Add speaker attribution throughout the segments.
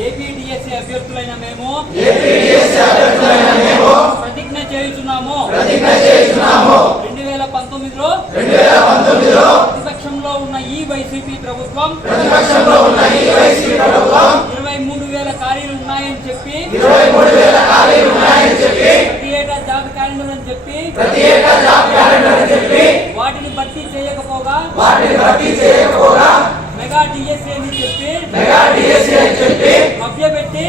Speaker 1: APDSC అభ్యర్థులైన మేము ప్రతిజ్ఞ చేయుచున్నాము. రెండు వేల పంతొమ్మిదిలో ప్రతిపక్షంలో ఉన్న ఈ వైసీపీ ప్రభుత్వం ఇరవై మూడు వేల ఖాళీలు ఉన్నాయని చెప్పి ప్రతి ఏటా జాబ్ క్యాలెండర్ అని చెప్పి వాటిని భర్తీ చేయకపోగా మెగా డిఎస్సీ అని చెప్పి మభ్యపెట్టి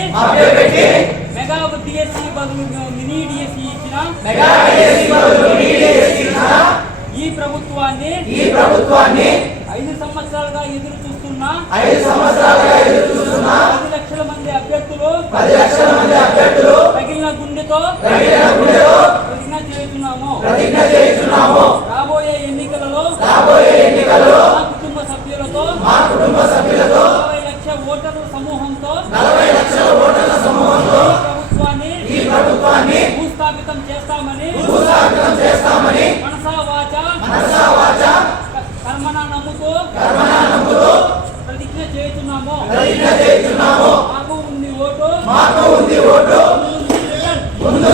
Speaker 1: మెగా డిఎస్సీ బదులు మినీ డిఎస్సీ ఇచ్చిన ఈ ప్రభుత్వాన్ని
Speaker 2: ఈ ప్రభుత్వాన్ని
Speaker 1: ఐదు సంవత్సరాలుగా ఎదురు చూస్తున్న
Speaker 2: ఐదు సంవత్సరాలుగా ఎదురు చూస్తున్న
Speaker 1: పది లక్షల మంది అభ్యర్థులు
Speaker 2: పది లక్షల మంది అభ్యర్థులు
Speaker 1: తగిన గుండెతో
Speaker 2: తగిన గుండెతో
Speaker 1: ప్రతిజ్ఞ చేస్తున్నాము.
Speaker 2: ప్రతిజ్ఞ చేస్తున్నాము.
Speaker 1: రాబోయే ఎన్నికలలో
Speaker 2: రాబోయే ఎన్నికల్లో
Speaker 1: మా కుటుంబ సభ్యులతో
Speaker 2: మా కుటుంబ
Speaker 1: ఓటర్ల సమూహంతో
Speaker 2: నలభై లక్షల ఓటర్ల సమూహంతో
Speaker 1: ప్రభుత్వాన్ని
Speaker 2: ఈ ప్రభుత్వాన్ని
Speaker 1: భూస్థాపితం చేస్తామని
Speaker 2: భూస్థాపితం చేస్తామని
Speaker 1: మనసా వాచ
Speaker 2: మనసా వాచ
Speaker 1: కర్మన నమ్ముతూ
Speaker 2: కర్మన నమ్ముతూ
Speaker 1: ప్రతిజ్ఞ చేస్తున్నాము
Speaker 2: ప్రతిజ్ఞ చేస్తున్నాము
Speaker 1: మాకు ఉంది ఓటు.
Speaker 2: మాకు ఉంది ఓటు. ముందు